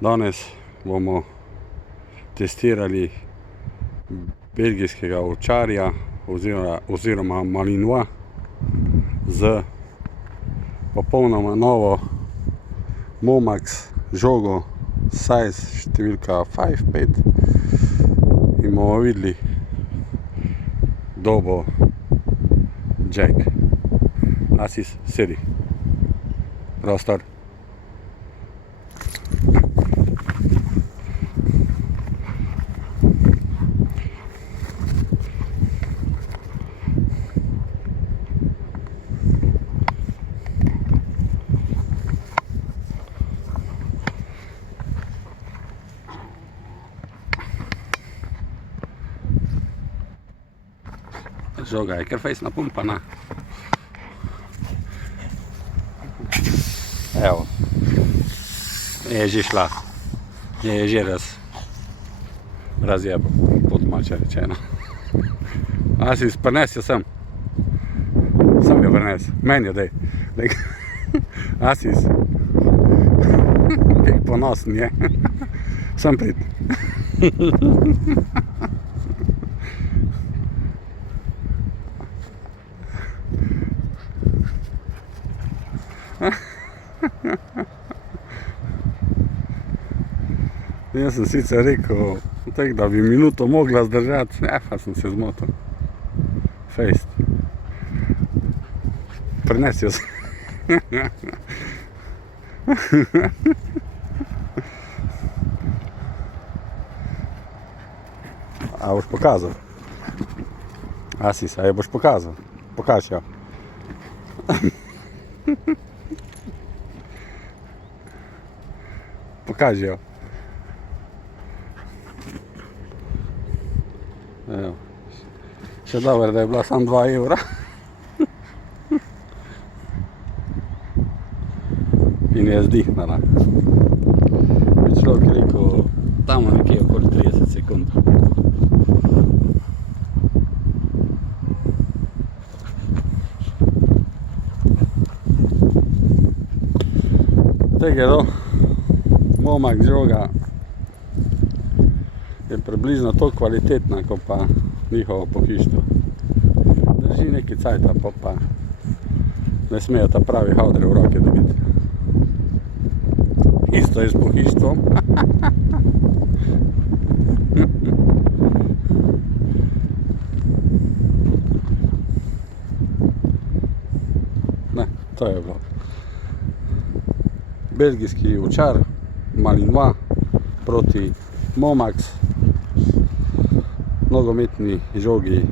Danes bomo testirali belgijskega ovčarja oziroma malinois z popolnoma novo Momax žogo size številka 5.5 in bomo videli, kdo bo Jack. Asis, sedi. Prostor. Žoga je kar fejs napumpana. Evo, je že šla, je že razjebal, po domače rečeno. Asis, prines jo sem jo prines, meni jo dej. Asis, kaj ponosen je, sem prid. Jaz sem sicer rekel, da bi minuto mogla zdržati, pa sem se zmotil. Fejst. Prines jo sem. A boš pokazal? Asis, a jo boš pokazal? Pokaži jo. Pokaži jo. Evo. Še dobro, da je bila samo 2 evra. In je zdihnala. Bi človek rekel, tam nekje okoli 30 sekund. Tega do Momax žoga je približno to kvalitetna, kot pa njihovo pohištvo. Drži nekaj cajta, pa ne smejo ta pravi havdre v roke dobiti. Isto je s pohištvom. Ne, to je bilo. Belgijski ovčar, malinois proti Momax nogometni žogi,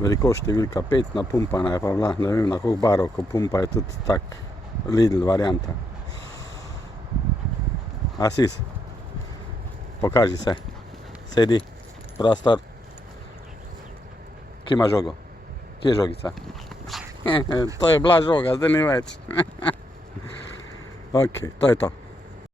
velikost številka 5, napumpana je pa bila, ne vem na koliko barov, ko pumpa je tudi tak Lidl varianta. Asis, pokaži se, sedi, prostor. Kje ima žogo? Kje je žogica? To je bila žoga, zdaj ni več. Ok, to je to.